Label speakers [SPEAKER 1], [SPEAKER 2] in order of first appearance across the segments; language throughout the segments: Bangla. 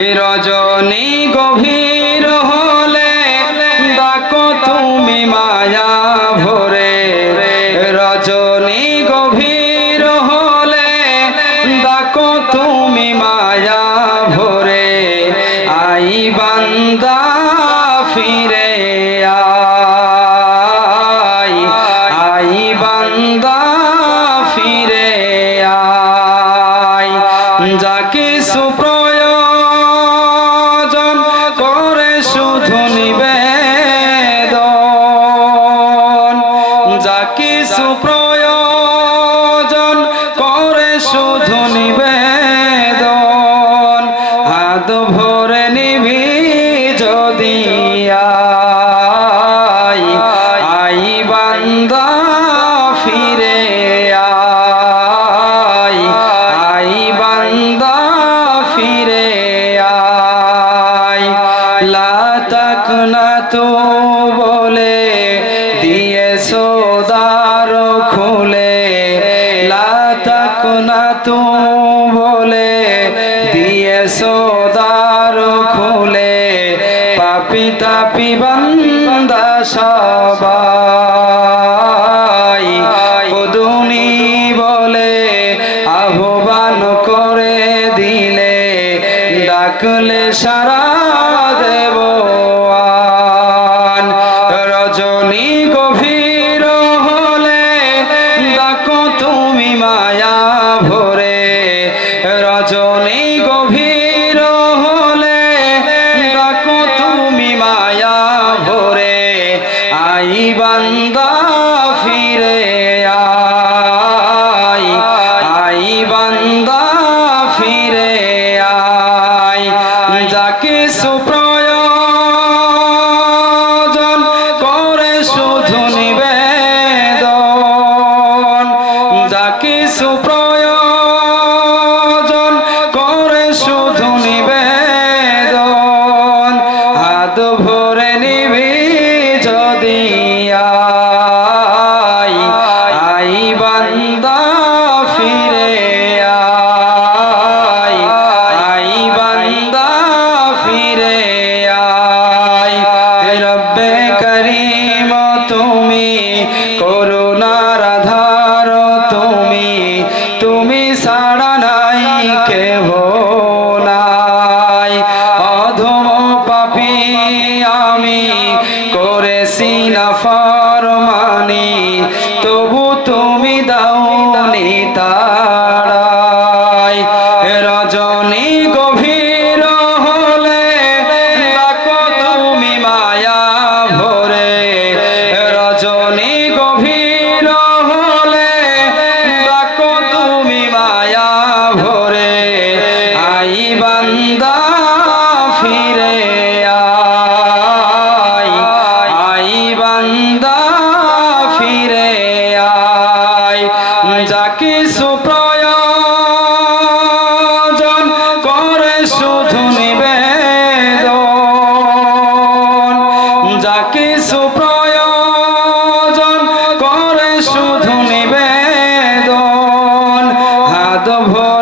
[SPEAKER 1] রজনী গভীর হলে ডাকো তুমি মায়া ভরে। রজনী গভীর হলে ডাকো তুমি মায়া ভরে। আই বান্দা ফিরে শুধু সোদার খুলে পাপি তাপি বান্দা সবাই। কদুনি বলে আহ্বান করে দিলে ডাকলে সারা দেব। তুমি করুণার ফিরে আই আই বান্দা, ফিরে আই যাকে সুপ্রয়োজন করে শুধু নিবেদন। যাকে সুপ্রয়োজন করে শুধু নিবেদন। হাত ভরে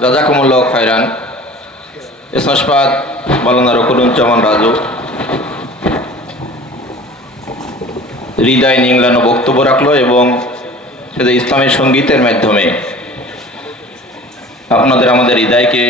[SPEAKER 2] জাজাকুমুল্লাহ খায়রান। এসপাত মালানা রকুরুজ্জামান রাজু। হৃদয় নিংলানো বক্তব্য রাখল এবং সেটা ইসলামী সঙ্গীতের মাধ্যমে। আপনাদের আমাদের হৃদয়কে